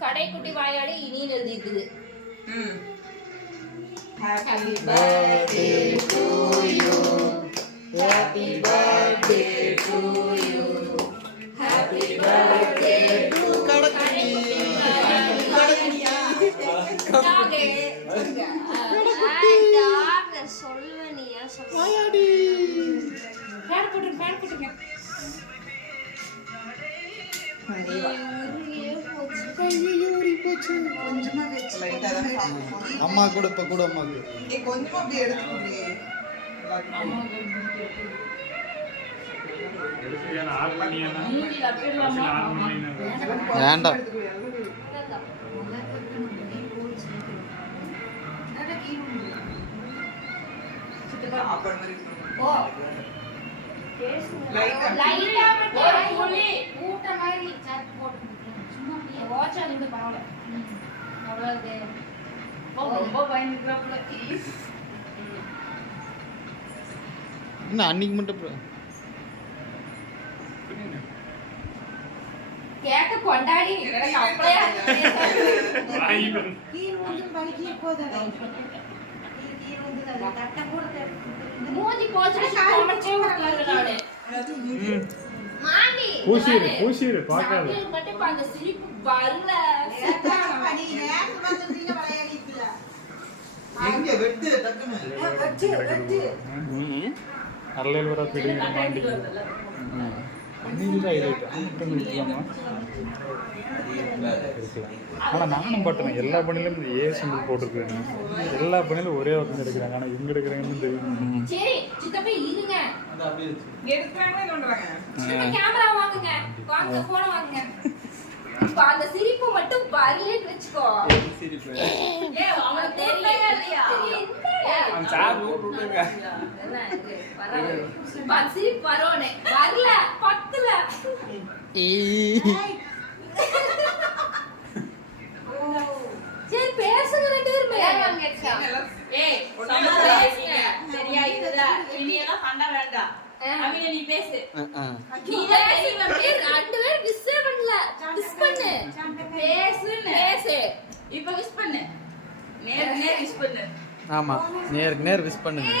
கடைக்குட்டி வாயாடி இனின்னு எழுதி இருக்குது. Happy birthday to you. Happy birthday to you. Happy birthday to அம்மா கூட இப்ப கூட அம்மாக்கு கொஞ்சமா அப்படியே எடுத்துக்கோங்க. வேண்டாம். என்ன அன்னைக்கு மட்டும் கேக்க கொண்டாடி மூஞ்சி போச்சு மாமி பூசிரு பார்க்காத மட்டும் அந்த சிரிப்பு வரல. எங்க வெட்டு டக்குனு அரளையில் வர பிடிங்க மாண்டி ஆனால் நானும் பட்டேன் எல்லா பணியிலும் ஏ சிம்பிள் போட்டுருக்கேன். எல்லா பணியிலும் ஒரே பக்கம் எடுக்கிறாங்க. ஆனால் எங்க எடுக்கிறாங்கன்னு தெரியும். சரி சித்தப்பா இருங்க கேமரா வாங்குங்க, வாங்க போன வாங்குங்க. இப்ப அந்த சிரிப்பு மட்டும் வரலன்னு வெச்சுக்கோ. ஏ அவனுக்கு தெரியல இல்லையா? அந்த சார் ஊருங்க என்ன இது வரல. இப்ப சிரிப்பு வரோனே வரல பத்தல. சரி பேசுங்க ரெண்டு பேரும். ஏய் பேசுங்க சரியா இருக்குதா? இனி எல்லாம் சண்டை வேண்டாம். அமில நீ பேசு. நீ பேசு ரெண்டு பேரும் விஸ் பண்ணல. விஸ் பண்ணு. பேசு. இப்ப விஸ் பண்ணு. நேர் விஸ் பண்ணு. ஆமா நேருக்கு நேர் விஷ் பண்ணுங்க.